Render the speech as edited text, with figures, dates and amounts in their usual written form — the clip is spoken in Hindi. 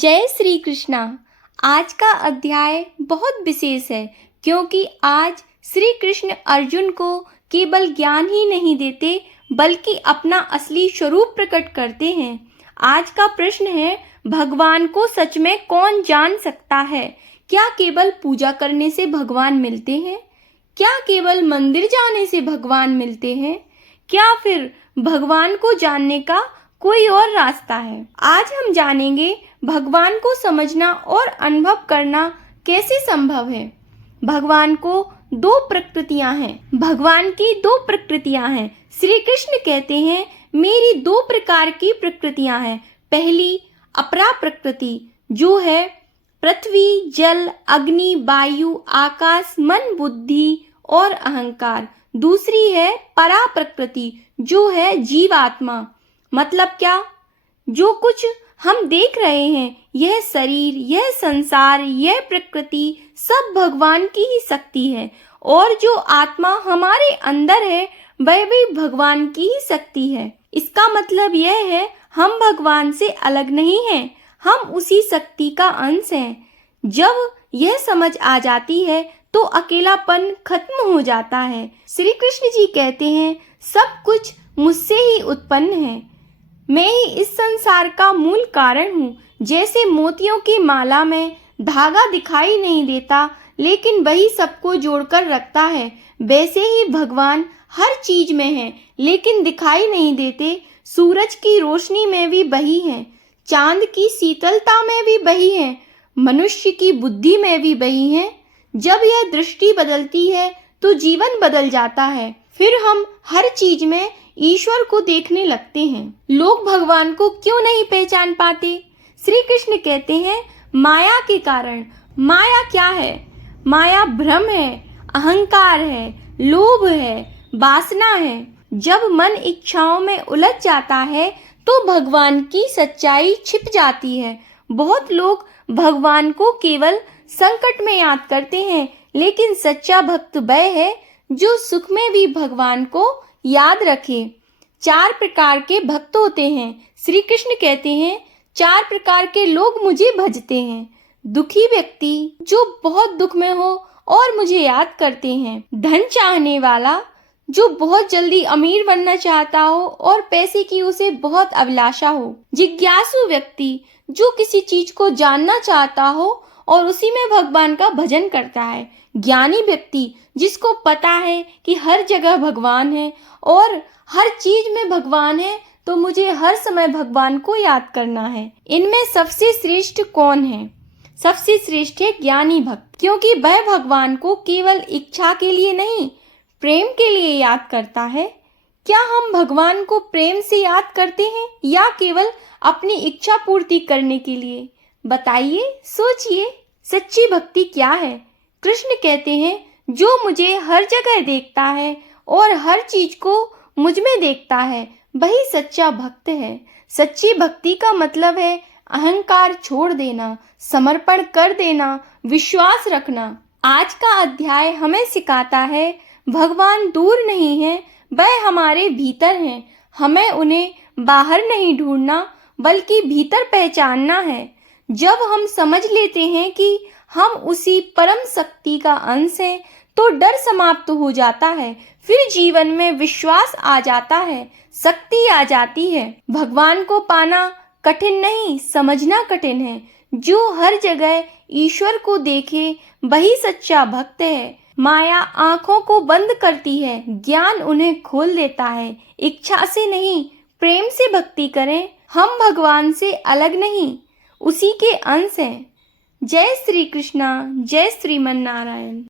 जय श्री कृष्णा। आज का अध्याय बहुत विशेष है क्योंकि आज श्री कृष्ण अर्जुन को केवल ज्ञान ही नहीं देते बल्कि अपना असली स्वरूप प्रकट करते हैं। आज का प्रश्न है, भगवान को सच में कौन जान सकता है? क्या केवल पूजा करने से भगवान मिलते हैं? क्या केवल मंदिर जाने से भगवान मिलते हैं? क्या फिर भगवान को जानने का कोई और रास्ता है? आज हम जानेंगे भगवान को समझना और अनुभव करना कैसे संभव है। भगवान को दो प्रकृतियां हैं। भगवान की दो प्रकृतियां हैं। श्री कृष्ण कहते हैं, मेरी दो प्रकार की प्रकृतियां हैं। पहली अपरा प्रकृति जो है पृथ्वी, जल, अग्नि, वायु, आकाश, मन, बुद्धि और अहंकार। दूसरी है परा प्रकृति जो है जीवात्मा। मतलब क्या? जो कुछ हम देख रहे हैं, यह शरीर, यह संसार, यह प्रकृति सब भगवान की ही शक्ति है और जो आत्मा हमारे अंदर है वह भी भगवान की ही शक्ति है। इसका मतलब यह है, हम भगवान से अलग नहीं हैं, हम उसी शक्ति का अंश हैं। जब यह समझ आ जाती है तो अकेलापन खत्म हो जाता है। श्री कृष्ण जी कहते हैं, सब कुछ मुझसे ही उत्पन्न है, मैं ही इस संसार का मूल कारण हूँ। जैसे मोतियों की माला में धागा दिखाई नहीं देता लेकिन वही सबको जोड़कर रखता है, वैसे ही भगवान हर चीज में है लेकिन दिखाई नहीं देते। सूरज की रोशनी में भी वही है, चांद की शीतलता में भी वही है, मनुष्य की बुद्धि में भी वही है। जब यह दृष्टि बदलती है तो जीवन बदल जाता है। फिर हम हर चीज में ईश्वर को देखने लगते हैं। लोग भगवान को क्यों नहीं पहचान पाते? श्री कृष्ण कहते हैं, माया के कारण। माया क्या है? माया भ्रम है, अहंकार है, लोभ है, वासना है। जब मन इच्छाओं में उलझ जाता है तो भगवान की सच्चाई छिप जाती है। बहुत लोग भगवान को केवल संकट में याद करते हैं, लेकिन सच्चा भक्त वह है जो सुख में भी भगवान को याद रखे। चार प्रकार के भक्त होते हैं। श्री कृष्ण कहते हैं, चार प्रकार के लोग मुझे भजते हैं। दुखी व्यक्ति जो बहुत दुख में हो और मुझे याद करते हैं। धन चाहने वाला जो बहुत जल्दी अमीर बनना चाहता हो और पैसे की उसे बहुत अभिलाषा हो। जिज्ञासु व्यक्ति जो किसी चीज को जानना चाहता हो और उसी में भगवान का भजन करता है। ज्ञानी व्यक्ति जिसको पता है कि हर जगह भगवान है और हर चीज में भगवान है, तो मुझे हर समय भगवान को याद करना है। इनमें सबसे श्रेष्ठ कौन है? सबसे श्रेष्ठ है ज्ञानी भक्त, क्योंकि वह भगवान को केवल इच्छा के लिए नहीं, प्रेम के लिए याद करता है। क्या हम भगवान को प्रेम से याद करते हैं या केवल अपनी इच्छा पूर्ति करने के लिए? बताइए, सोचिए, सच्ची भक्ति क्या है? कृष्ण कहते हैं, जो मुझे हर जगह देखता है और हर चीज को मुझ में देखता है वही सच्चा भक्त है। सच्ची भक्ति का मतलब है अहंकार छोड़ देना, समर्पण कर देना, विश्वास रखना। आज का अध्याय हमें सिखाता है, भगवान दूर नहीं है, वह हमारे भीतर हैं। हमें उन्हें बाहर नहीं ढूंढना बल्कि भीतर पहचानना है। जब हम समझ लेते हैं कि हम उसी परम शक्ति का अंश हैं तो डर समाप्त हो जाता है। फिर जीवन में विश्वास आ जाता है, शक्ति आ जाती है। भगवान को पाना कठिन नहीं, समझना कठिन है। जो हर जगह ईश्वर को देखे वही सच्चा भक्त है। माया आंखों को बंद करती है, ज्ञान उन्हें खोल देता है। इच्छा से नहीं, प्रेम से भक्ति करें। हम भगवान से अलग नहीं, उसी के अंश हैं। जय श्री कृष्णा, जय श्रीमन नारायण।